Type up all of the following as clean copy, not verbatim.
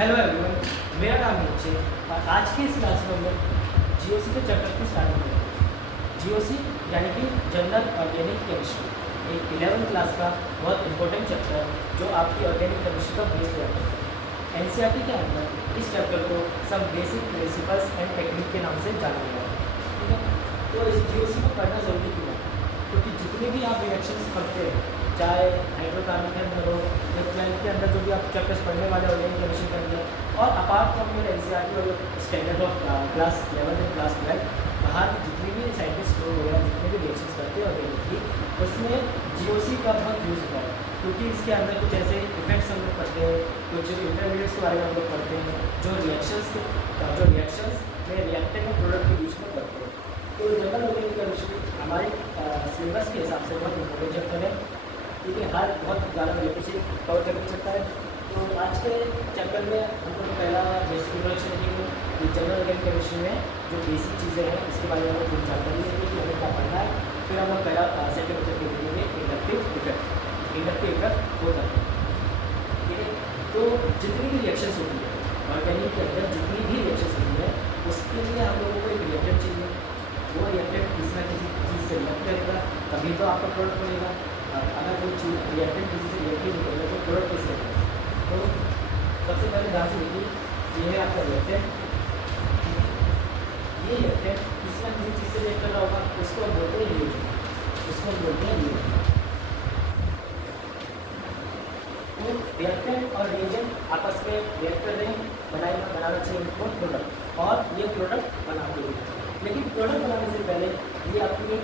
Hello everyone, मेरा नाम नीचे और आज के इस क्लास में हम लोग जीओसी के चैप्टर की स्टार्टिंग करेंगे। जीओसी यानी कि जनरल ऑर्गेनिक केमिस्ट्री एक 11th क्लास का बहुत इंपॉर्टेंट चैप्टर है जो आपकी ऑर्गेनिक केमिस्ट्री का बेस रहता है। एनसीईआरटी के अंदर इस चैप्टर को सब बेसिक प्रिंसिपल्स एंड टेक्निक के नाम से जाना गया है। ठीक है, तो इस जीओसी को पढ़ना जरूरी क्यों है? क्योंकि जितने भी आप रिएक्शंस पढ़ते हैं, चाहे हाइड्रोकार्बन के अंदर हो या 12th के अंदर जो भी आप चैप्टर्स पढ़ने वाले ऑर्गेनिक केमिस्ट्री के अंदर, और अपार्ट फ्रॉम योर एनसीईआरटी और standard of class 11 and class 12, बाहर जितने भी साइंटिस्ट लोग वगैरह जितने भी रिएक्शंस करते हैं ऑर्गेनिक की, उसमें जीओसी का बहुत यूज़ होता है। क्योंकि इसके अंदर कुछ ऐसे इफेक्ट्स हम लोग पढ़ते हैं, कुछ इंटरमीडिएट्स के बारे में हम लोग पढ़ते हैं जो रिएक्शंस में रिएक्टेंट और प्रोडक्ट के बीच में करते हैं। तो जनरल ऑर्गेनिक केमिस्ट्री हमारे सिलेबस के हिसाब से बहुत इंपॉर्टेंट चैप्टर है। ठीक है, हर बहुत ज़्यादा रिलेटेड कवर करना चाहता है। तो आज के चैप्टर में हम लोग पहला बेसिक इंट्रोडक्शन देखेंगे कि जनरल ऑर्गेनिक केमिस्ट्री में जो बेसिक चीज़ें हैं इसके बारे में हम लोग जानकारी लेंगे कि हमें क्या पढ़ना है। फिर हम लोग पहला सेकेंड चैप्टर देखेंगे इंडक्टिव इफेक्ट होता है। ठीक है, तो जितनी भी रिएक्शंस होती है ऑर्गेनिक के अंदर, जितनी भी रिएक्शंस होती है उसके लिए हम लोगों को एक रिएक्टेंट चाहिए। वो रिएक्टेंट किसी ना किसी चीज़ से रिएक्ट करेगा तभी तो आपका प्रोडक्ट बनेगा। अगर कोई चीज़ रिएक्टेंट किसी से रिएक्टिव नहीं करेगा तो प्रोडक्ट कैसे बनेगा? तो सबसे पहले ध्यान से देखिए, ये है आपका रिएक्टेंट। ये रिएक्टेंट किसी ना किसी चीज़ से रिएक्ट कर रहा होगा, उसको हम बोलते हैं रिएजेंट। उसको हम बोलते हैं रिएजेंट। तो रिएक्टेंट और रिएजेंट आपस में रिएक्ट कर रहे हैं, बनाना चाहिए इनको प्रोडक्ट, और ये प्रोडक्ट बनाते हैं। लेकिन प्रोडक्ट बनाने से पहले ये अपनी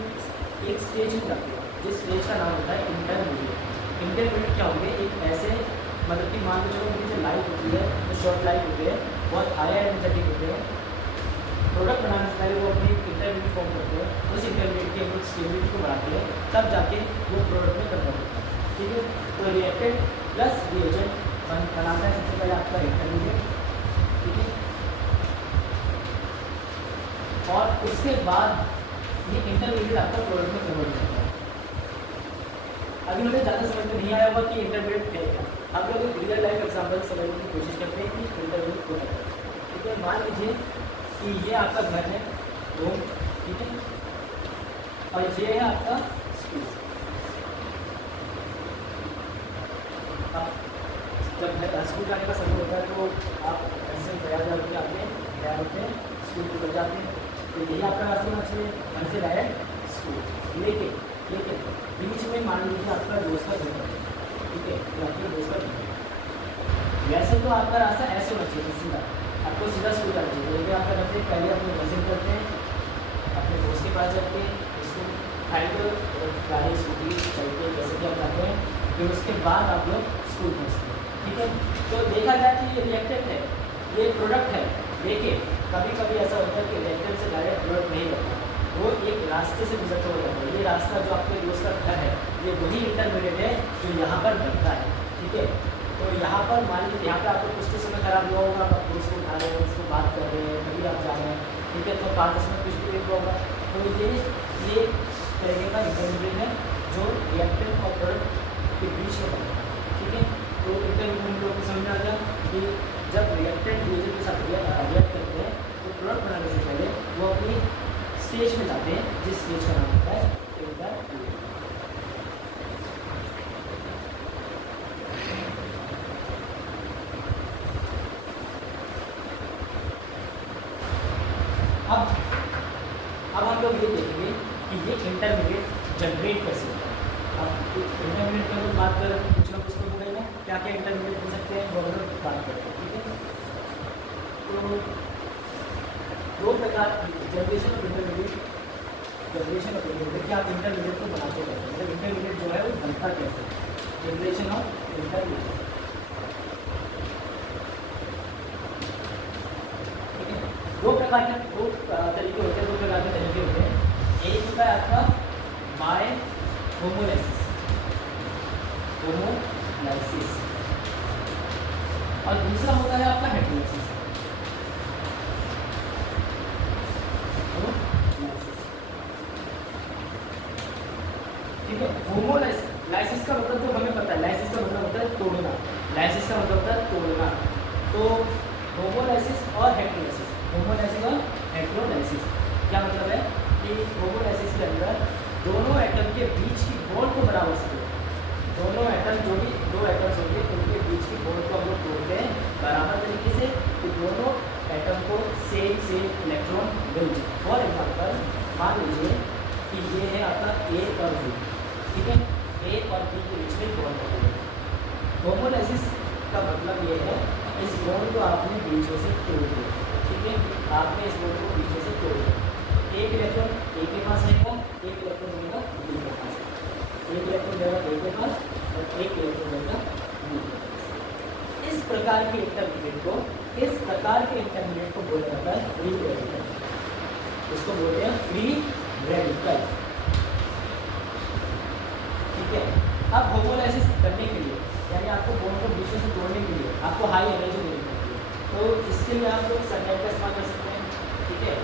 एक स्टेज में जाती है, जिस स्टेज का नाम होता है इंटरमीडिएट। इंटरमीडिएट क्या होंगे? एक ऐसे मतलब कि मान लो चलो उनकी जो लाइफ होती है जो शॉर्ट लाइफ होती है, बहुत हाई एनर्जेटिक होते हैं। प्रोडक्ट बनाने से पहले वो अपनी इंटरमीडिएट फॉर्म करते हैं, उस इंटरमीडिएट की हम लोग स्टेबिलिटी को बढ़ाते हैं, तब जाके वो प्रोडक्ट में कन्वर्ट होता है। ठीक है, तो रिएक्टेंट प्लस रिएजेंट बनाता है सबसे पहले आपका इंटरमीडिएट। ठीक है, और उसके बाद ये इंटरमीडिएट आपका प्रोडक्ट में कन्वर्ट होता है। अभी मुझे ज़्यादा समझ में नहीं आया होगा कि इंटरमीडिएट है क्या। हम लोग एक रियल लाइफ एग्जाम्पल समझने की कोशिश करते हैं कि इंटरमीडिएट होता है। ठीक है, मान लीजिए कि ये आपका घर है, रूम। ठीक है, और ये है आपका स्कूल। जब स्कूल जाने का समय होता है तो आप ऐसे तैयार होकर आते हैं, तैयार होते हैं, स्कूल को जाते हैं। तो यही आपका रास्ता होना चाहिए, घर से डायरेक्ट स्कूल। लेकिन बीच में मान लीजिए आपका दोस्त का घर है। ठीक है, तो आपके दोस्त का घर है। वैसे तो आपका रास्ता ऐसे होना चाहिए सीधा, आपको सीधा स्कूल जाना चाहिए। लेकिन आप क्या करते हैं, पहले अपने विजिट करते हैं, अपने दोस्त के पास जाते हैं, उसको खाएंगे, गाड़ी स्कूटी चलते हैं जैसे कि आप जाते हैं, फिर उसके बाद आप लोग स्कूल पहुँचते हैं। ठीक है, तो देखा जाए कि ये रिएक्टेंट है, ये प्रोडक्ट है। देखिए कभी कभी ऐसा होता है कि रिएक्टेंट से डायरेक्ट प्रोडक्ट नहीं बनता, वो एक रास्ते से गुजरता हुआ जाता है। ये रास्ता जो आपके दोस्त का घर है, ये वही इंटरमीडिएट है जो यहाँ पर बनता है। ठीक है, तो यहाँ पर मान लीजिए यहाँ पे आपको कुछ तो समय खराब हुआ होगा, आप दोस्त को उठा रहे हैं, उसको बात कर रहे हैं, कभी आप जा रहे हैं। ठीक है, तो 5-10 मिनट कुछ भी लेट होगा, तो ये तरीके का इंटरमीडिएट है जो रिएक्टेंट और प्रोडक्ट के बीच में बनता है। ठीक है, तो इंटरमीडिएट लोग को समझ में आ गया कि जब रिएक्टेंट रिएजेंट के साथ रिएक्ट करते हैं तो प्रोडक्ट बनाने से पहले वो अपनी स्टेज में जाते हैं, जिस स्टेज का नाम होता है इंटरमीडिएट। अब हम लोग ये देखेंगे कि ये इंटरमीडिएट जनरेट कैसे होता है। अब इंटरमीडिएट की अगर बात करें तो कुछ ना कुछ तो बोलेंगे क्या क्या इंटरमीडिएट हो सकते हैं, वो हम लोग बात करते हैं। ठीक है, तो दो प्रकार जनरेशन ऑफ इंटरमीडिएट कि आप इंटरमीडिएट को बनाते रहते हैं, मतलब इंटरमीडिएट जो है वो बनता कैसे है। जनरेशन ऑफ इंटरमीडिएट, ठीक है, दो तरीके होते हैं, दो प्रकार के तरीके होते हैं। एक होता है आपका बाय होमोलाइसिस और दूसरा होता है आपका हेटेरोलाइसिस। ठीक है, होमोलाइसिस का मतलब तो हमें पता है, लाइसिस का मतलब होता है तोड़ना, लाइसिस का मतलब होता है तोड़ना। तो होमोलाइसिस का मतलब ये है इस बॉन्ड को आपने बीचों से तोड़ दिया, ठीक है, आपने इस बॉन्ड को बीचों से तोड़ दिया। एक इलेक्ट्रॉन ए के पास रहेगा, एक इलेक्ट्रॉन रहेगा बी के पास, एक इलेक्ट्रॉन रहेगा ए के पास और एक इलेक्ट्रॉन रहेगा बी के पास। इस प्रकार के इंटरमीडिएट को बोला जाता है फ्री रेडिकल। इसको बोलते हैं फ्री रेडिकल, ठीक है। अब होमोलाइसिस करने के लिए यानी आपको बॉन्ड को बीच से तोड़ने के लिए आपको हाई एनर्जी देनी पड़ती है, तो इसके लिए आप लोग सनलाइट का इस्तेमाल कर सकते हैं, ठीक है,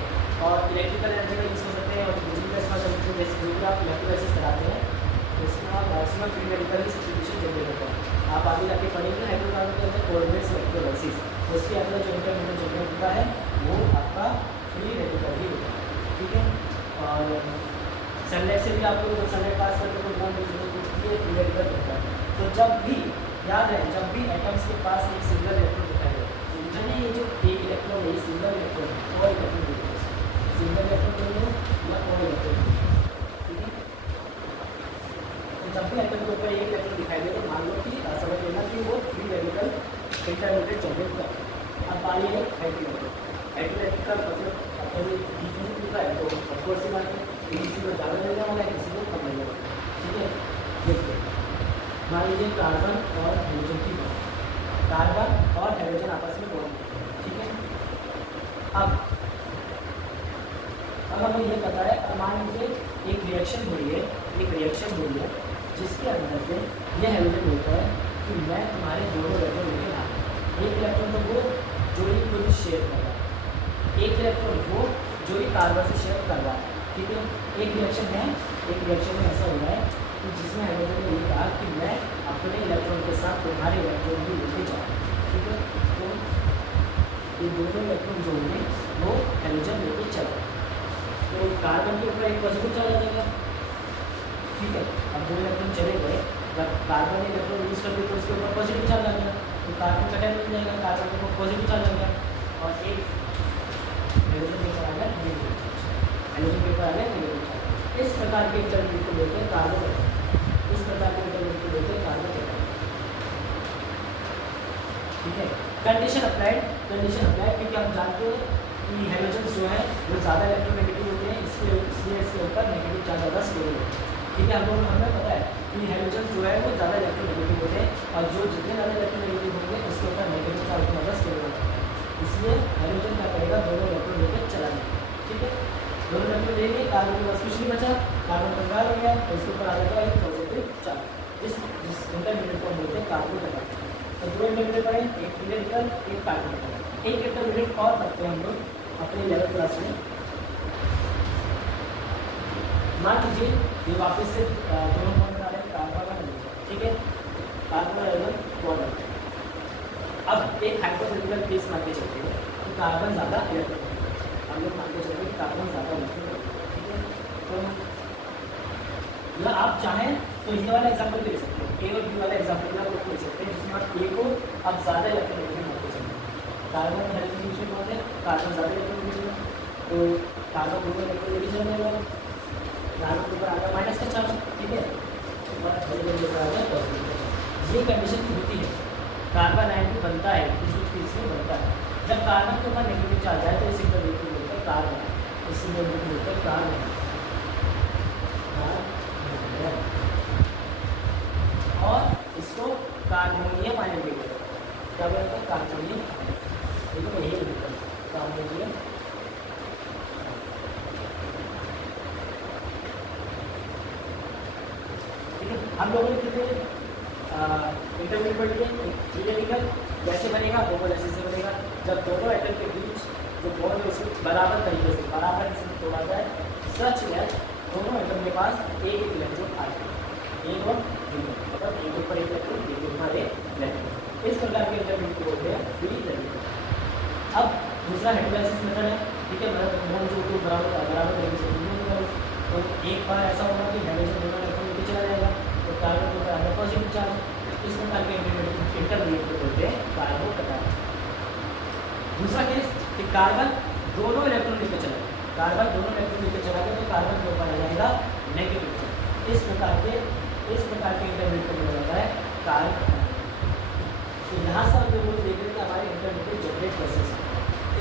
और इलेक्ट्रिकल एनर्जी का यूज़ कर सकते हैं और बिजली का इस्तेमाल कर सकते हैं। जैसे जो भी आप इलेक्ट्रोलाइसिस कराते हैं इसमें आप maximum free radical substitution generate होता है। आप आगे जाके पढ़ेंगे हाइड्रोकार्बन के अंदर कोऑर्डिनेट्स इलेक्ट्रोलाइसिस, उसके अंदर जो इंटरमीडिएट जनरेट होता है वो आपका फ्री रेडिकल ही होता है, ठीक है। और सनलाइट से भी आप लोग जब सनलाइट पास करते हैं तो बॉन्ड फ्री रेडिकल होता है। तो जब भी याद है, जब भी एटम्स के पास एक सिंगल इलेक्ट्रॉन होता है, मैंने ये जो एक इलेक्ट्रॉन है ये सिंगल इलेक्ट्रॉन है और इलेक्ट्रॉन है, सिंगल इलेक्ट्रॉन है या और इलेक्ट्रॉन, ठीक है। तो जब भी एटम के ऊपर एक इलेक्ट्रॉन दिखाई दे तो मान लो कि समझ लेना कि वो फ्री रेडिकल इंटरमीडिएट जनरेट कर। अब बारी है हाइड्रोलाइटिक का मतलब अगर बीच में टूटा है तो ऑफकोर्स से बात है किसी को ज़्यादा मिलने वाला है, किसी को कम मिलने वाला है, ठीक है। देखते हैं मान लीजिए कार्बन और हाइड्रोजन की बॉन्ड, कार्बन और हाइड्रोजन आपस में बॉन्ड, ठीक है। अब हमें ये पता है, अब मान लीजिए एक रिएक्शन हो रही है जिसके अंदर से ये हाइड्रोजन बोलता है कि मैं तुम्हारे दोनों इलेक्ट्रॉन लेके ना, एक इलेक्ट्रॉन तो वो जो ही खुद शेयर कर रहा है, एक इलेक्ट्रॉन वो जो ही कार्बन से शेयर कर रहा है, ठीक है। एक रिएक्शन में ऐसा हो रहा है कि जिसमें हाइड्रोजन ने ये कहा कि मैं अपने इलेक्ट्रॉन के साथ तुम्हारे इलेक्ट्रॉन भी लेके जाऊँ, ठीक है। तो ये दोनों इलेक्ट्रॉन जो होंगे वो हाइड्रोजन लेके चला, तो कार्बन के ऊपर एक पॉजिटिव चार्ज आ जाएगा, ठीक है। अब दो इलेक्ट्रॉन चले गए, जब कार्बन ने इलेक्ट्रॉन यूज कर दिया तो उसके ऊपर पॉजिटिव चार्ज आ गया, तो कार्बन का टाइम मिल जाएगा, कार्बन के ऊपर पॉजिटिव चार्ज आ गया और एक हाइड्रोजन के ऊपर आ गया नेगेटिव चार्ज, हाइड्रोजन के ऊपर आ गया नेगेटिव चार्ज। इस प्रकार के इंटरमीडिएट को बोलते हैं कार्बन, इस प्रकार के इंटरमीडिएट को बोलते हैं कार्बन, ठीक है। कंडीशन अप्लाइड क्योंकि हम जानते हैं कि हाइड्रोजन जो है वो ज़्यादा इलेक्ट्रोनेगेटिव होते हैं, इसलिए इसके ऊपर नेगेटिव चार्ज ज़्यादा स्टोर होता है, ठीक है। हम लोग हमें पता है कि हाइड्रोजन जो है वो ज़्यादा इलेक्ट्रोनेगेटिव होते हैं और जो जितने ज़्यादा इलेक्ट्रोनेगेटिव होंगे उसके ऊपर नेगेटिव चार्ज ज़्यादा स्टोर होता है, इसलिए हाइड्रोजन क्या करेगा, दोनों इलेक्ट्रॉन लेकर चला जाएगा, ठीक है। दोनों इलेक्ट्रॉन लेंगे, कार्बन के पास कुछ नहीं बचा, कार्बन कंगाल हो गया तो इसके ऊपर आ जाएगा एक पॉजिटिव चार्ज, जिस इंटरमीडिएट को हम बोलते हैं कार्बन कंगाल। तो दो इंटरमीडिएट पढ़े, एक फ्री रेडिकल एक कार्बन कंगाल। एक इंटरमीडिएट और पढ़ते हैं हम लोग अपने 11th क्लास में। मान लीजिए ये वापस से दोनों बॉन्ड बना रहे हैं, कार्बन और हाइड्रोजन, ठीक है, कार्बन और हाइड्रोजन बॉन्ड। अब एक हाइपोथेटिकल केस मान के चलते हैं तो कार्बन ज़्यादा इलेक्ट्रॉन, हम लोग मान के चलते हैं कि कार्बन ज़्यादा इलेक्ट्रॉन, ठीक है। तो या आप चाहें तो ये वाला एग्जाम्पल ले सकते हैं, ए और बी वाला एग्जाम्पल आप ले सकते हैं, जिसमें आप ए को आप ज़्यादा इलेक्ट्रॉन मानते चलते हैं, कार्बन और हाइड्रोजन के बीच में बहुत है, कार्बन ज़्यादा इलेक्ट्रॉन लेके चलेगा तो कार्बन दोनों इलेक्ट्रॉन लेके चला जाएगा, कार्बन के ऊपर आ गया माइनस का चार्ज, ठीक है, और हाइड्रोजन के ऊपर आ गया पॉजिटिव का चार्ज। ये कंडीशन होती है, कार्बन आयन भी बनता है, कुछ इसमें बनता है। जब कार्बन के ऊपर नेगेटिव चार्ज आए तो इस इंटरमीडिएट को बोलते हैं कार्बन, इस इंटरमीडिएट को बोलते हैं कार्बन, और इसको कार्बोनियम आयन भी बोलते हैं, क्या बोलते हैं, कार्बोनियम आयन, देखो यही बोलते हैं कार्बोनियम। हम लोगों ने कितने इंटरमीडिएट पढ़ लिए, फ्री रेडिकल कैसे बनेगा, होमोलाइसिस से बनेगा, जब दोनों एटम के बीच जो बॉन्ड है उसको बराबर तरीके से तोड़ा जाए, सच है दोनों एटम के पास एक इलेक्ट्रॉन आ जाए, एक और मतलब एक ऊपर एक इलेक्ट्रॉन, एक ऊपर एक इलेक्ट्रॉन, इस प्रकार के इंटरमीडिएट को बोलते हैं फ्री रेडिकल। अब दूसरा हाइड्रोलाइसिस मेथड है, ठीक है, मतलब बॉन्ड जो बराबर तरीके से तो एक बार ऐसा होगा कि हाइड्रोजन दोनों इलेक्ट्रॉन लेके चला जाएगा तो कार्बन के ऊपर आएगा पॉजिटिव चार्ज, इस प्रकार के इंटरमीडिएट को बोलते हैं कार्बोकैटायन। दूसरा केस कि कार्बन दोनों इलेक्ट्रॉन लेकर चला गया, कार्बन दोनों इलेक्ट्रॉन लेकर चला गया तो कार्बन के ऊपर आ जाएगा नेगेटिव चार्ज, इस प्रकार के इंटरमीडिएट को बोला जाता है कार्बोकैटायन। तो यहाँ से हम लोग देख रहे हैं कि हमारे इंटरमीडिएट जनरेट प्रोसेस है।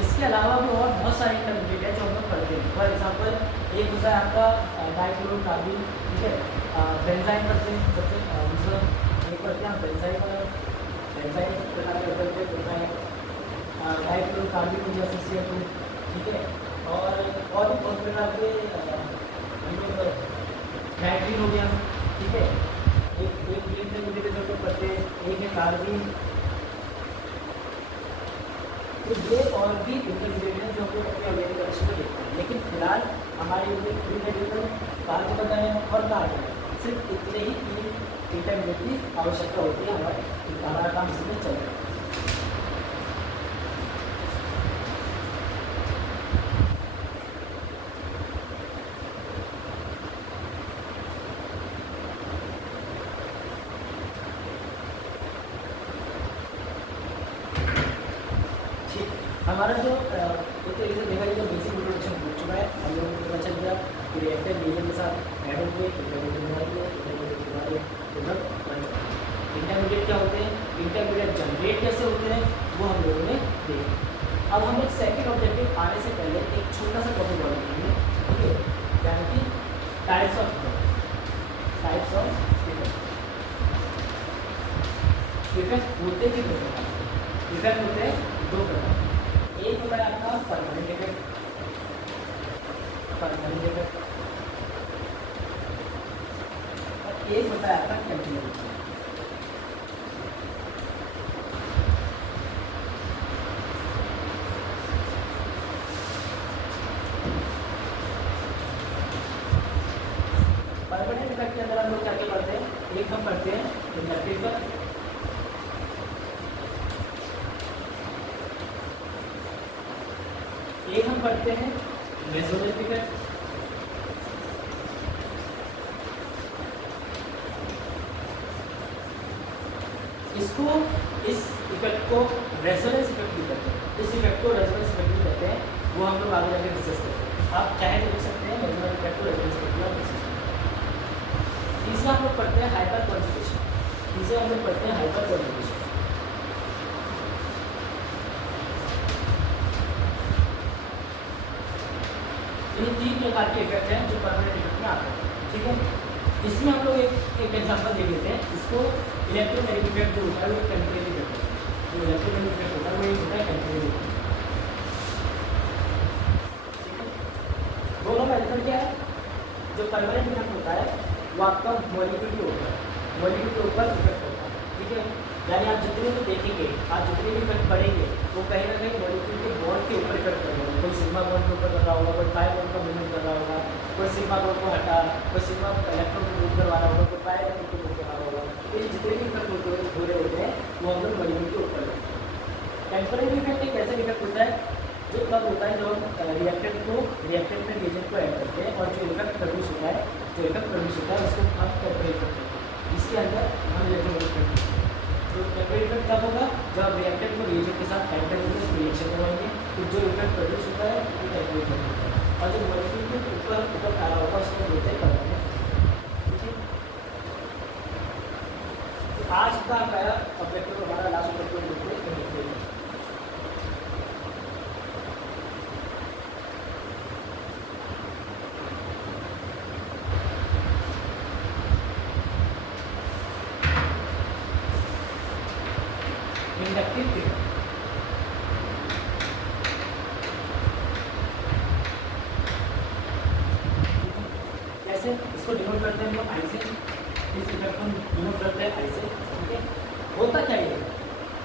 इसके अलावा भी और बहुत सारे इंटरमीडिएट हैं जो हम लोग पढ़ते हैं। फॉर एग्जांपल एक होता है आपका डाइक्लोरोकार्बन, ठीक है, बेंजाइन पढ़ते हैं, सबसे दूसरा एक पढ़ते हैं बेंजाइन प्रकार के होता है डाइक्लोरोकार्बन एसोसिएट, ठीक है, और भी बहुत प्रकार के हम लोग नाइट्रीन हो गया, ठीक है, एक इंटरमीडिएट जो पढ़ते हैं, एक है कार्बन। तो ये और भी इंटरमीडिएट हैं जो हम लोग अपने ऑर्गेनिक केमिस्ट्री में देखते हैं। लेकिन फिलहाल हमारे लिए फ्री रेडिकल कहाँ के पता है और कहाँ के है, सिर्फ इतने ही 3 इंटरमीडिएट की आवश्यकता होती है। हमारा काम इसी में चल रहा है। हमारा जो एक तरीके से देखा जाए तो बेसिक इंट्रोडक्शन हो चुका है। हम लोगों को पता चल गया कि रिएक्टर मीडियम के साथ ऐड होंगे, इंटरमीडिएट क्या होते हैं, इंटरमीडिएट जनरेट कैसे होते हैं, वो हम लोगों ने देखा। अब हम एक सेकेंड ऑब्जेक्टिव आने से पहले एक छोटा सा टॉपिक और देखेंगे, ठीक है, यानी कि टाइप्स ऑफ इफेक्ट होते हैं कि दो प्रकार इफेक्ट होते हैं, 2 प्रकार। एक होता है आपका परमानेंट इफेक्ट और एक होता है आपका टेम्परेरी इफेक्ट। परमानेंट इफेक्ट के अंदर हम लोग क्या क्या पढ़ते हैं, एक हम पढ़ते हैं इंडक्टिव इफेक्ट, एक हम पढ़ते हैं रेजोनेंस इफेक्ट, इस इफेक्ट को रेजोनेंस इफेक्ट भी कहते हैं। इस इफेक्ट को रेजोनेंस इफेक्ट भी कहते हैं, वो हम लोग आगे जाके डिस्कस करते हैं। आप चाहे तो देख सकते हैं रेजोनेंस इफेक्ट को रेजोनेंस इफेक्ट भी आप देख सकते हैं। तीसरा हम लोग पढ़ते हैं हाइपर क्वांटिफिकेशन, तीसरा हम लोग पढ़ते हैं हाइपर क्वांटिफिकेशन। ये 3 प्रकार के इफेक्ट हैं जो परमानेंट इफेक्ट में आते हैं, ठीक है। इसमें हम लोग एक एग्जांपल दे देते हैं। इसको इलेक्ट्रोमैग्नेटिक इफेक्ट जो होता है वो टेम्परेरी इफेक्ट होता है, जो इलेक्ट्रोमैग्नेटिक इफेक्ट होता है वो होता है टेम्परेरी इफेक्ट, ठीक है। दोनों का अंतर क्या है, जो परमानेंट इफेक्ट होता है वो आपका मॉलिक्यूल के ऊपर इफेक्ट होता है, ठीक है। यानी आप जितने भी देखेंगे, आप जितने भी इफेक्ट पढ़ेंगे वो कहीं ना कहीं मॉलिक्यूल के बॉन्ड के ऊपर इफेक्ट करेगा। कोई सिग्मा बॉन्ड के ऊपर कर रहा होगा, कोई पाई बॉन्ड का मूवमेंट कर रहा होगा, कोई सिग्मा बॉन्ड को हटा, कोई सिग्मा इलेक्ट्रॉन को मूव करवा रहा होगा, कोई पाई बॉन्ड को मूव करवा रहा होगा। ये जितने भी इफेक्ट हो रहे होते हैं वो हम लोग मॉलिक्यूल के ऊपर करते हैं। टेम्परेरी इफेक्ट एक ऐसा इफेक्ट होता है जो कब होता है, जब हम रिएक्टेंट में रिएजेंट को ऐड करते हैं और जो इफेक्ट प्रोड्यूस होता है उसको हम टेम्परेरी इफेक्ट कहते हैं। इसके अंदर हम इलेक्ट्रोमैग्नेटिक इफेक्ट, तो टेम्परेरी इफेक्ट तब होगा जब आप रिएक्टेंट को रिएजेंट के साथ ऐड करेंगे, रिएक्शन करवाएंगे, तो जो इफेक्ट प्रोड्यूस होता है वो टेम्परेरी इफेक्ट होता है। और जो मॉलिक्यूल के ऊपर आ रहा होगा उसको बोलते हैं परमानेंट, ठीक है। तो आज का पहला ऑब्जेक्टिव हमारा लास्ट ऑब्जेक्टिव इंडक्टिव इफेक्ट। कैसे इसको डिनोट करते हैं हम लोग आई से, इस इफेक्ट को डिनोट करते हैं आई से, ठीक है। होता क्या है,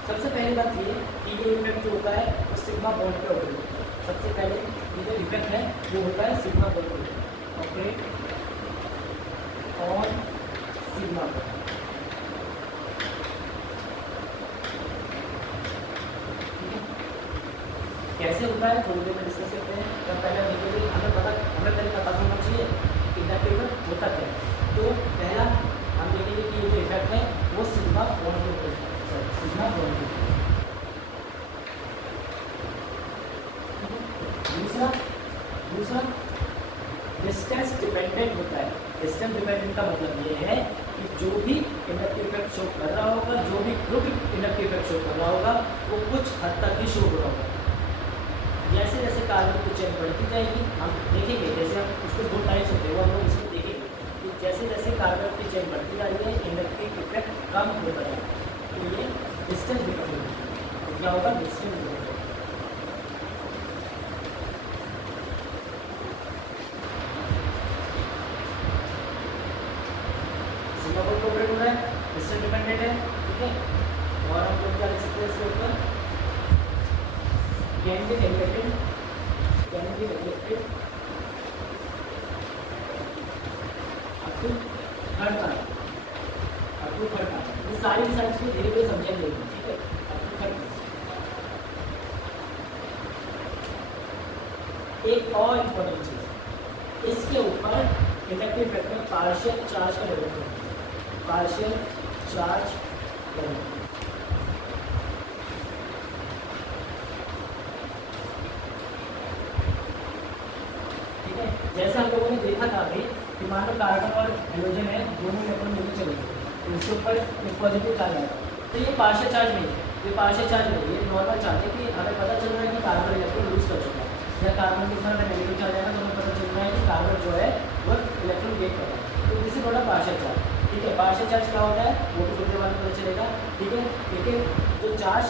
सबसे पहली बात ये कि ये इफेक्ट जो होता है वो सिग्मा बॉन्ड पे ऑपरेट होता है। सबसे पहले ये जो इफेक्ट है वो होता है सिग्मा बॉन्ड पे ऑपरेट ऑन सिग्मा बॉन्ड। कैसे होता है थोड़ी देर में डिस्कस करते हैं। जब पहले देखेंगे हमें पहले पता होना चाहिए इंडक्टिव इफेक्ट होता क्या है। तो पहला हम देखेंगे कि ये जो इफेक्ट है वो सिग्मा बॉन्ड के ऊपर, सिग्मा बॉन्ड के ऊपर। दूसरा डिस्टेंस डिपेंडेंट होता है। डिस्टेंस डिपेंडेंट का मतलब ये है कि जो भी इंडक्टिव इफेक्ट शो कर रहा होगा, जो जो भी ग्रुप इंडक्टिव इफेक्ट शो कर रहा होगा वो कुछ हद तक ही शो हो रहा होगा। जैसे जैसे कार्बन की चेन बढ़ती जाएगी हम देखेंगे, जैसे हम उसके दो टाइप्स होते हैं वो हम लोग इसमें देखेंगे कि जैसे जैसे कार्बन की चेन बढ़ती जा रही है इंडक्टिव इफेक्ट कम होता जाएगा, तो ये डिस्टेंस डिपेंडेंट होगा। तो क्या होगा? Distance dependent. सिग्मा को ऑपरेट हो रहा है, डिस्टेंस डिपेंडेंट है, ठीक है। और हम लोग क्या लिख सकते हैं इसके ऊपर? Can be neglected up to third time, ये सारी रिसर्च को धीरे धीरे समझेंगे, ठीक है। Up to third. एक और इम्पोर्टेंट चीज, इसके ऊपर इंडक्टिव इफेक्ट में पार्शियल चार्ज का डेवलपमेंट होता है, पार्शियल चार्ज डेवलपमेंट। ठीक है, जैसे हम लोगों ने देखा था अभी कि मान लो कार्बन और हाइड्रोजन है, दोनों इलेक्ट्रॉन मिलकर चले गए, तो इसके ऊपर एक पॉजिटिव चार्ज आएगा, तो ये पार्शियल चार्ज नहीं है, ये पार्शियल चार्ज नहीं है, ये नॉर्मल चार्ज है कि हमें पता चल रहा है कि कार्बन इलेक्ट्रॉन लूज कर चुका है, या कार्बन के ऊपर नेगेटिव चार्ज आएगा तो हमें पता चल रहा है कि कार्बन जो है वो इलेक्ट्रॉन गेन कर रहा है, तो this is not a partial charge. ठीक है, पार्शियल चार्ज क्या होता है वो भी थोड़ी देर बाद पता चलेगा, ठीक है। लेकिन जो चार्ज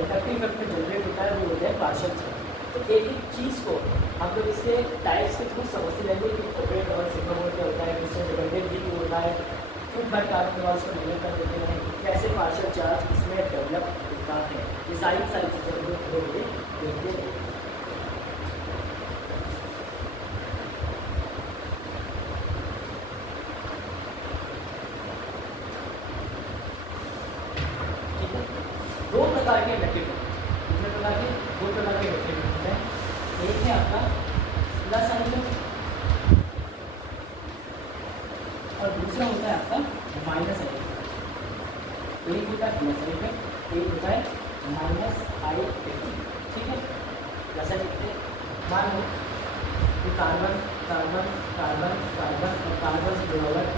इंडक्टिव इफेक्ट में जनरेट होता है वो होता है पार्शियल चार्ज। तो एक एक चीज़ को हम लोग इसके टाइप्स के थ्रू समझते रहेंगे कि ऑपरेट और सिग्मा मोड क्या होता है, डिस्टेंस डिपेंडेंट भी क्यों होता है, फिर हर कार्बन वॉल्स को मेजर कर देते हैं, कैसे पार्शियल चार्ज इसमें डेवलप होता है, ये सारी चीज़ें हम लोग धीरे धीरे देखते हैं। दो प्रकार के इलेक्ट्रिक कितने प्रकार के? दो प्रकार के इलेक्ट्रिक होते हैं। एक है आपका प्लस आइटम और दूसरा होता है आपका माइनस आइटम। एक होता है प्लस आइटम, एक होता है माइनस आइटम। ठीक है, जैसा देखते हैं, मान लो कि कार्बन कार्बन कार्बन कार्बन और कार्बन से जुड़ा हुआ है,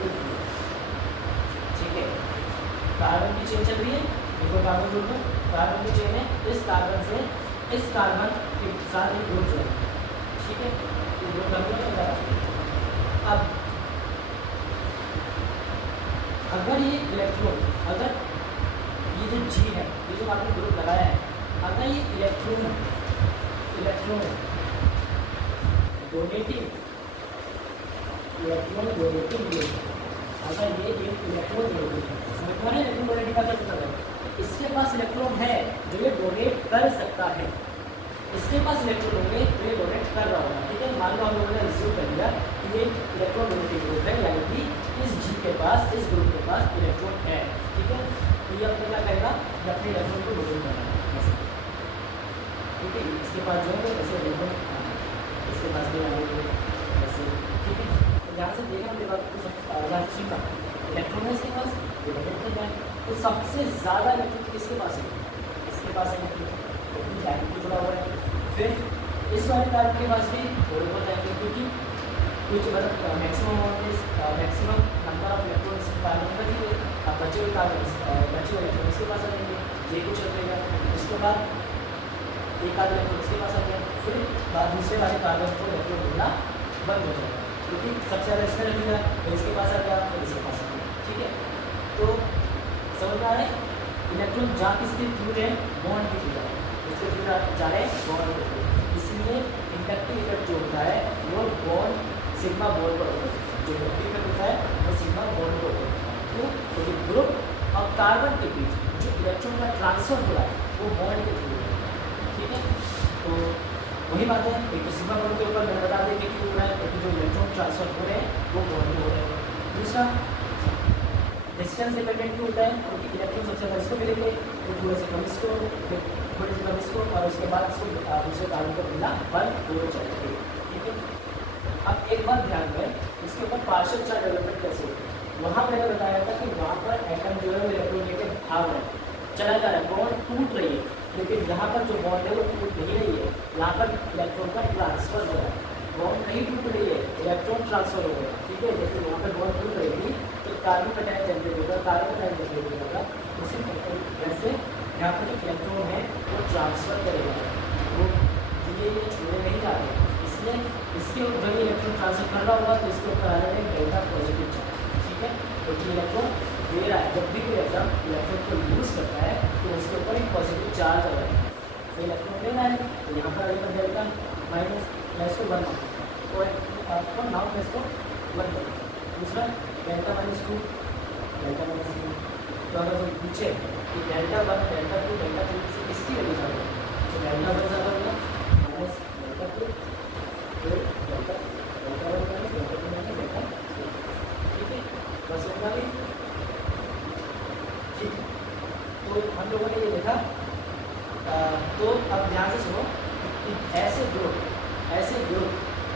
ठीक है। कार्बन की चेन चल रही है, देखो कार्बन जुड़ गए, कार्बन की चेन है, इस कार्बन से इस कार्बन के साथ एक ग्रुप जुड़ा, ठीक है, ये ग्रुप लगा। अब अगर ये इलेक्ट्रॉन, अगर ये जो जी है, ये जो आपने ग्रुप लगाया है, अगर ये इलेक्ट्रॉन डोनेटिंग अगर ये एक इलेक्ट्रॉन डोनेटिंग है, समझ में आ रहा है इलेक्ट्रॉन डोनेटिंग का क्या मतलब है? इसके पास इलेक्ट्रॉन है जो ये डोनेट कर सकता है, इसके पास इलेक्ट्रॉन होंगे तो ये डोनेट कर रहा होगा, ठीक है। मान लो हम लोगों ने रिज्यूम कर लिया कि ये इलेक्ट्रॉन डोनेटिंग ग्रुप है, यानी कि इस जी के पास, इस ग्रुप के पास इलेक्ट्रॉन है, ठीक है। तो ये अपने क्या करेगा, ये अपने इलेक्ट्रॉन को डोनेट करेगा ऐसे, ठीक है। इसके पास जो है ऐसे इलेक्ट्रॉन, इसके पास भी आएंगे ऐसे, ठीक है। तो यहाँ से देखा हमने बात को, यहाँ से सीखा इलेक्ट्रॉन है इसके पास, ये डोनेट कर जाए, तो सबसे ज़्यादा इलेक्ट्रॉन किसके पास है? इसके पास है, क्योंकि डायरेक्ट जुड़ा हुआ है। फिर इस वाले कार्बन के पास भी थोड़े बहुत आएंगे, क्योंकि कुछ मतलब maximum number of electrons carbon का ही बचे हुए इलेक्ट्रॉन इसके पास आ जाएंगे, ये कुछ रहेगा। उसके बाद एक आध इलेक्ट्रॉन इसके पास आ गया, फिर बाद दूसरे वाले कार्बन को इलेक्ट्रॉन मिलना बंद हो जाएगा, क्योंकि सबसे ज़्यादा इसमें लगेगा, फिर इसके पास आ गया, फिर इसके पास आ गया, ठीक है। तो समझ में आ रहा है, इलेक्ट्रॉन जा किसके थ्रू रहे? बॉन्ड के थ्रू जा रहे हैं, इसके थ्रू जा रहे हैं बॉन्ड के थ्रू, इसलिए इंडक्टिव इफेक्ट जो होता है वो बॉन्ड सिग्मा बॉन्ड पर होता है, जो इंडक्टिव इफेक्ट होता है वो सिग्मा बॉन्ड पर होता है। क्यों? क्योंकि ग्रुप और कार्बन के बीच जो इलेक्ट्रॉन का ट्रांसफर हो रहा है वो बॉन्ड के थ्रू है, ठीक है। तो वही बात है, एक तो सिग्मा बॉन्ड के ऊपर मैंने बता दें कि क्यों हो रहा है, क्योंकि जो इलेक्ट्रॉन ट्रांसफर हो रहे हैं वो बॉन्ड में हो रहे हैं। दूसरा डिस्टेंस डिपेंडेंट क्यों होता है, क्योंकि इलेक्ट्रॉन सबसे पहले इसको मिलेंगे, फिर थोड़े से कम इसको, फिर थोड़े से कम इसको, और उसके बाद इसको दूसरे कार्बन को मिलना बंद हो जाएंगे, ठीक है। अब एक बात ध्यान दें, इसके ऊपर पार्शियल चार्ज डेवलपमेंट कैसे होती है? वहाँ मैंने बताया था कि वहाँ पर एटम जो है वो इलेक्ट्रॉन लेकर भाग रहा है, चला जा रहा है, बॉन्ड टूट रही है, लेकिन यहाँ पर जो बॉन्ड है वो टूट नहीं रही है, यहाँ पर इलेक्ट्रॉन का ट्रांसफर हो रहा है, बॉन्ड नहीं टूट रही है, इलेक्ट्रॉन ट्रांसफर हो रहा है, ठीक है। जैसे वहाँ पर बॉन्ड टूट रही थी तो कार्बन का टाइम जनरेट होगा, कार्बन का टाइम जनरेट होगा, यहाँ पर जो इलेक्ट्रॉन है वो ट्रांसफ़र करेगा, वो ये छोड़ने नहीं जा रहे, इसलिए इसके ऊपर जब इलेक्ट्रॉन ट्रांसफर कर रहा होगा तो इसके ऊपर आ जाएगा डेल्टा पॉजिटिव चार्ज, ठीक है। क्योंकि इलेक्ट्रॉन दे रहा है, जब भी कोई एटम इलेक्ट्रॉन को यूज़ करता है तो उसके ऊपर एक पॉजिटिव चार्ज आ जाता है, तो इलेक्ट्रॉन दे रहा है तो यहाँ पर आएगा डेल्टा माइनस, मैं इसको 1 तो नाउ मैं इसको 1 करूँगा। दूसरा डेल्टा माइनस 2, डेल्टा माइनस 2, तो अगर हम पूछे कि डेल्टा 1 डेल्टा 2 डेल्टा 3 से किसकी वैल्यू ज़्यादा है, तो डेल्टा 1 ज़्यादा होगा माइनस डेल्टा 2, फिर delta 1 minus delta 2 minus delta 2, ठीक है। बस होगा भी ठीक। तो हम लोगों ने ये देखा, तो अब ध्यान से सुनो कि ऐसे ग्रुप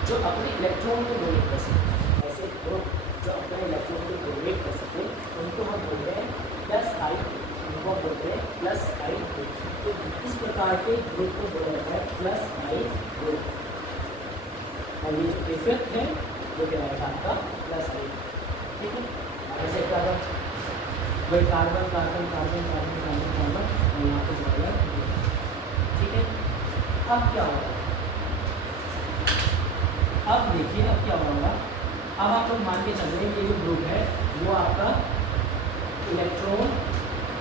जो अपने इलेक्ट्रॉन को डोनेट कर सकते, ऐसे ग्रुप जो अपने इलेक्ट्रॉन को डोनेट कर सकते उनको हम बोलते हैं प्लस आई, उनको बोलते हैं प्लस आई ग्रुप। तो इस प्रकार के ग्रुप को बोला जाता है प्लस आई ग्रुप, और ये जो इफेक्ट है वो क्या है आपका प्लस आई, ठीक है। ऐसे कार्बन वही carbon carbon carbon carbon carbon carbon और यहाँ पर जो है, ठीक है। अब क्या होगा, अब देखिए अब क्या होगा, अब आप लोग मान के चल रहे हैं ये जो ग्रुप है वो आपका electron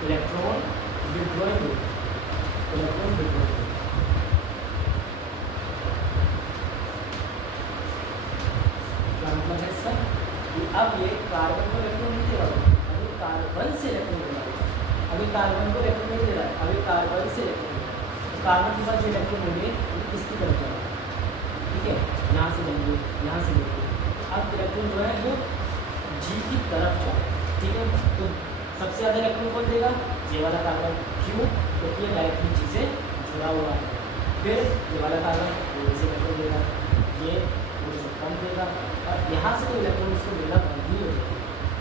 withdrawing group, electron withdrawing group. क्या मतलब है इसका कि अब ये कार्बन को इलेक्ट्रॉन नहीं दे रहा है, अभी कार्बन से इलेक्ट्रॉन दे रहा है, अभी कार्बन को इलेक्ट्रॉन नहीं दे रहा है, अभी कार्बन से इलेक्ट्रॉन दे रहा है। तो कार्बन के बाद जो इलेक्ट्रॉन होंगे इसकी तरफ जा रहा है, ठीक है, यहाँ से लेंगे यहाँ से लेंगे, अब इलेक्ट्रॉन जो है वो जी की तरफ जा रहा है, ठीक है। तो सबसे ज़्यादा इलेक्ट्रॉन कौन देगा, ये वाला कार्बन, क्यों, क्योंकि ये डायरेक्टली चीज़ें जुड़ा हुआ है। फिर ये वाला कार्बन ये से इलेक्ट्रॉन देगा, ये से कम देगा, और यहाँ से तो इलेक्ट्रॉन उसको मिलना बंद ही हो जाएगा।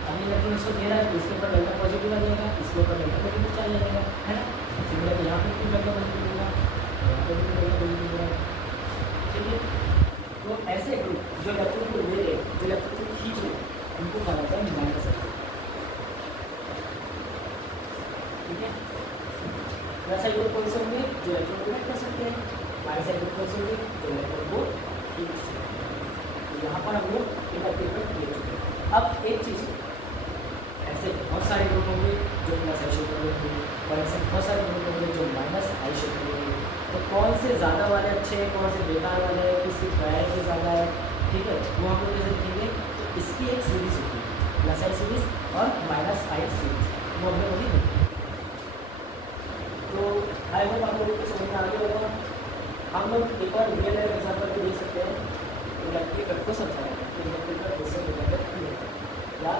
अब इलेक्ट्रॉन इसको दे रहा है तो इसके ऊपर डेल्टा पॉजिटिव आ जाएगा, इसके ऊपर डेल्टा पॉजिटिव चला जाएगा, है ना। सिमिलर यहाँ पर भी डेल्टा पॉजिटिव होगा, यहाँ पर भी डेल्टा पॉजिटिव होगा, ठीक है। तो ऐसे ग्रुप जो इलेक्ट्रॉन को ले रहे, जो इलेक्ट्रॉन को खींच रहे, उनको कहा जाता है माइनस आई, ठीक है। वैसा ग्रुप कौन से होंगे जो इलेक्ट्रॉन को डोनेट कर सकते हैं, माइनस आई ग्रुप कौन से होंगे जो इलेक्ट्रॉन को खींच सकते हैं। तो यहाँ पर हम लोग इलेक्ट्रिक इफेक्ट ले चुके हैं। अब एक चीज़, ऐसे बहुत सारे ग्रुप होंगे जो प्लस आई शेप में होंगे और ऐसे बहुत सारे ग्रुप होंगे जो माइनस आई शेप में होंगे। तो कौन से ज़्यादा वाले अच्छे हैं, कौन से बेकार वाले हैं, किसकी प्रायोरिटी ज़्यादा है, ठीक है, वो हम लोग कैसे देखेंगे। तो इसकी एक सीरीज़ होती है प्लस आई सीरीज़ और माइनस आई सीरीज़, वो हम लोग अभी देखेंगे। तो आई होप आप लोगों को समझ में आ गया होगा। हम लोग एक और रियल लाइफ एग्जाम्पल भी देख सकते हैं, इलेक्ट्रिक इफेक्ट को समझाया है कि इलेक्ट्रिक इफेक्ट किससे डिपेंडेंट क्यों होता है, या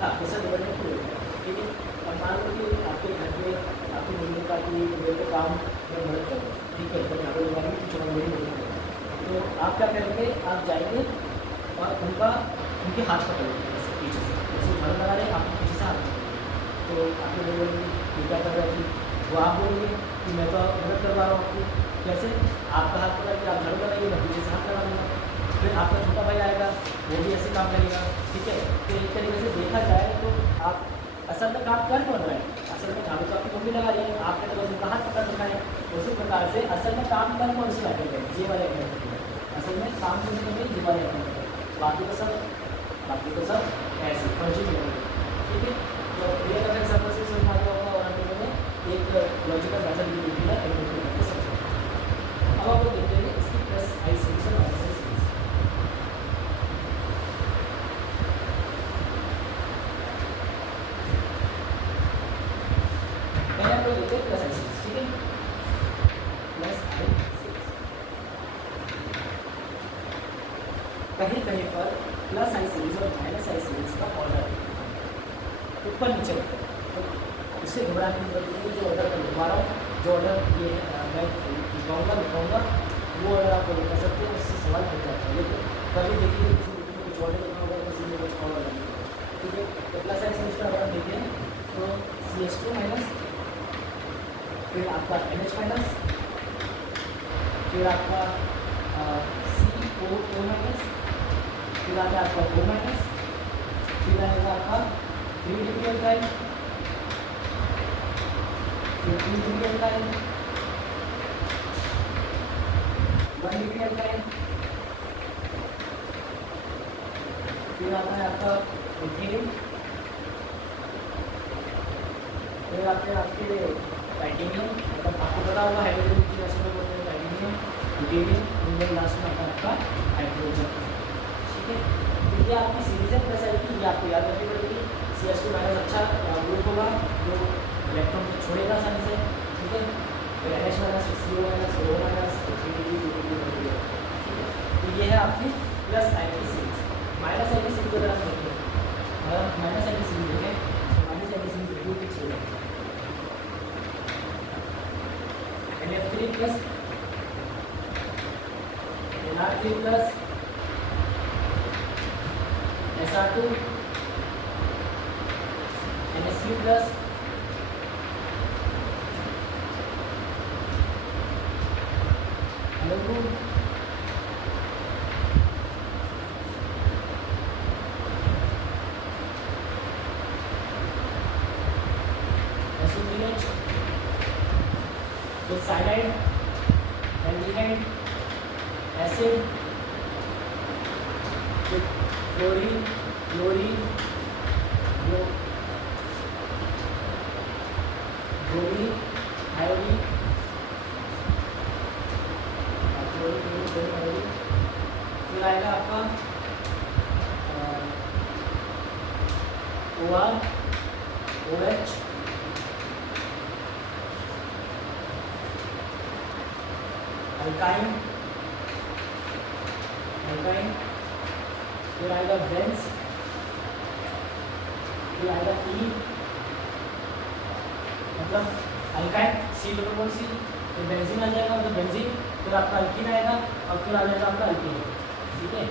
हाँ किससे डिपेंडेंट क्यों होता है, ठीक है। अब मान लो कि आपके घर में आपकी मम्मी का कि मेरे को काम में मदद करो, ठीक है, तो यहाँ पर लगा कि चलो मेरी मदद करो, तो आप क्या करेंगे, आप जाएंगे और उनके हाथ पकड़ेंगे ऐसे पीछे से, जैसे घर लगा रहे आपको पीछे से हाथ पकड़ेंगे, तो आपके लोग बोलेंगे ये क्या कर रहे थे, वो आप बोलेंगे कि मैं तो मदद करवा रहा हूँ आपको, कैसे, आपका हाथ पकड़ के आप झाड़ू लगाइए, मैं पीछे से हाथ लगा दूँगा। फिर आपका छोटा भाई आएगा, वो भी ऐसे काम करेगा, ठीक है। तो एक तरीके से देखा जाए तो आप असल में काम कर कौन रहे हैं, असल में झाड़ू तो आपकी मम्मी लगा रही है, आपने तो बस उनका हाथ पकड़ रखा है। उसी प्रकार से असल में काम कर कौन सी आते हैं, ये वाले असल में काम करने में ये वाले आते, बाकी तो सब ऐसे फर्जी में, ठीक है। तो ये अगर सब से समझ आ गया होगा और हम लोगों ने एक लॉजिकल मेथड भी देखी है इलेक्ट्रिक को समझा। अब आप लोग देखते हैं इसकी प्लस आई सीरीज और माइनस आई सीरीज। पहले आप लोग देखते हैं प्लस आई सीरीज, ठीक है, प्लस आई सीरीज। कहीं कहीं पर प्लस आई सीरीज और माइनस आई सीरीज का ऑर्डर ऊपर नीचे होता है, तो इससे घबराने की जरूरत नहीं है। जो ऑर्डर मैं लिखवा रहा हूँ, जो ऑर्डर ये मैं लिखाऊंगा वो ऑर्डर आप कर सकते हैं, उससे सवाल पूछ जाता है। लेकिन कभी देखिए किसी बुक में कुछ ऑर्डर लिखा होगा, किसी में कुछ और ऑर्डर लिखा होगा, ठीक है। तो प्लस आई सीरीज का ऑर्डर देखें तो CH2 माइनस, फिर आपका NH माइनस, फिर आपका CO माइनस, फिर आता है आपका O माइनस, फिर आएगा आपका 3 डिग्री होता है, फिर 2 डिग्री अल्काइन, 1 डिग्री अल्काइन, फिर आता है आपका इथेन, फिर आते हैं आपके टाइटेनियम, मतलब आपको पता होगा हाइड्रोजन की वैसे में बोलते हैं टाइटेनियम, ड्यूटेरियम, और लास्ट में आता है आपका हाइड्रोजन। ठीक है, तो ये आपकी सीरीज है प्लस आएगी, ये आपको याद रखनी पड़ेगी। CH2 माइनस अच्छा ग्रुप होगा जो इलेक्ट्रॉन को छोड़ेगा आसानी से। ठीक है, फिर NH minus, CO minus, O minus, 3 degree 2 degree. ठीक है, तो ये है आपकी प्लस आई की सीरीज। माइनस आई की सीरीज अगर आप देखें, अगर माइनस आई की सीरीज देखें तो माइनस आई की सीरीज बिल्कुल फिक्स हो जाएगी। NF3 plus NR3 plus SR2 NS3 plus NO2 SO3H, तो cyanide, aldehyde, acid, fluorine, chlorine, bromine, iodine, फिर आएगा आपका OR, OH, अल्काइन, फिर आएगा बेंज, फिर आएगा E, मतलब अल्काइन C, फिर बेंजीन आ जाएगा, मतलब बेंजीन, फिर आपका अल्कीन आएगा और फिर आ जाएगा आपका अल्कीन। ठीक है,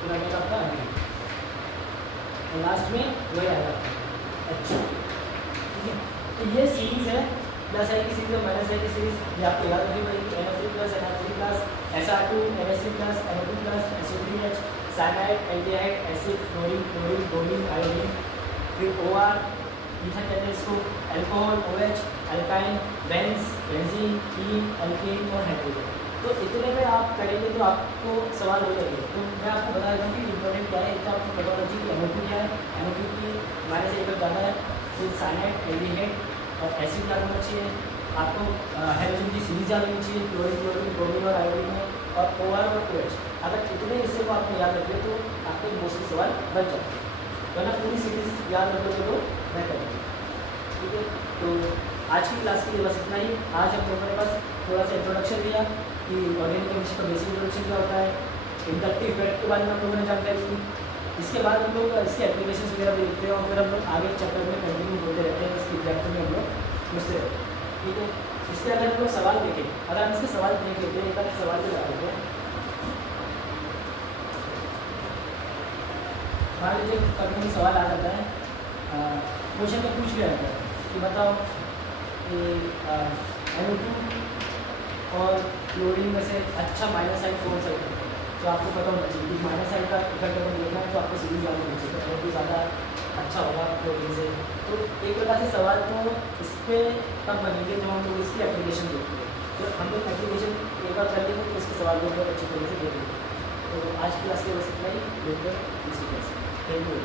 फिर आ जाएगा आपका अल्कीन और लास्ट में वही आएगा अच्छा। ठीक है, तो ये सीरीज है प्लस आई की सीरीज और माइनस आई की सीरीज, ये आपको याद रखनी पड़ेगी। NO3 plus NR3 plus SR2 NS3 plus NO2 plus SO3H, cyanide, aldehyde, acid, fluorine, chlorine, bromine, iodine, फिर OR, ईथर कहते हैं इसको, alcohol, OH, alkyne, Benz, benzene, कीन, अल्केन और हाइड्रोजन। तो इतने में आप करेंगे तो आपको सवाल हो जाएंगे। तो मैं आपको बता देता हूँ कि इंपॉर्टेंट क्या है। एक तो आपको पता होना चाहिए कि NO2 क्या है, NO2 की माइनस एक ज़्यादा है, फिर साइनाइड, एल्डिहाइड और एसिड याद होना चाहिए। आपको हाइड्रोजन की सीरीज याद होनी चाहिए, क्लोरीन, ब्रोमीन और आयोडीन में, और OR और OH। अगर इतने हिस्से को आपने याद रख लिया तो आपके मोस्टली सवाल बच जाते हैं, वरना पूरी सीरीज याद रखोगे तो बेहतर है। ठीक है, तो आज की क्लास के लिए बस इतना ही। आज हम लोगों ने बस थोड़ा सा इंट्रोडक्शन दिया कि ऑर्गेनिक केमिस्ट्री का बेसिक इंट्रोडक्शन क्या होता है, इंडक्टिव इफेक्ट के बारे में हम लोगों ने जानकारी दी। इसके बाद हम लोग इसके एप्लीकेशन वगैरह भी देखते हैं और फिर हम लोग आगे चैप्टर में कंटिन्यू होते रहते हैं, इसकी एग्जाम्पल में हम लोग पूछते रहते हैं। ठीक है, इसके अगर हम लोग सवाल देखें, अगर हम इसके सवाल देख लेते हैं, एक बार सवाल भी लगा देते हैं। मान लीजिए कभी सवाल आ जाता है, क्वेश्चन में पूछ लिया जाता है कि बताओ कि NO2 और क्लोरीन में से अच्छा माइनस साइन कौन सा है। तो आपको पता होना चाहिए कि माइनस साइन का इफेक्ट अगर देखना है तो आपको सीरीज याद होनी चाहिए, तो NO2 ज़्यादा अच्छा होगा क्लोरीन से। तो एक प्रकार से सवाल तो इस पर तब बनेंगे जब हम लोग इसकी एप्लीकेशन देखते हैं। तो हम लोग एप्लीकेशन एक बार कर लेंगे तो इसके सवाल को बहुत अच्छी तरीके से देखेंगे। तो आज की क्लास के बस इतना ही, देखते हैं इसी क्लास। Thank you.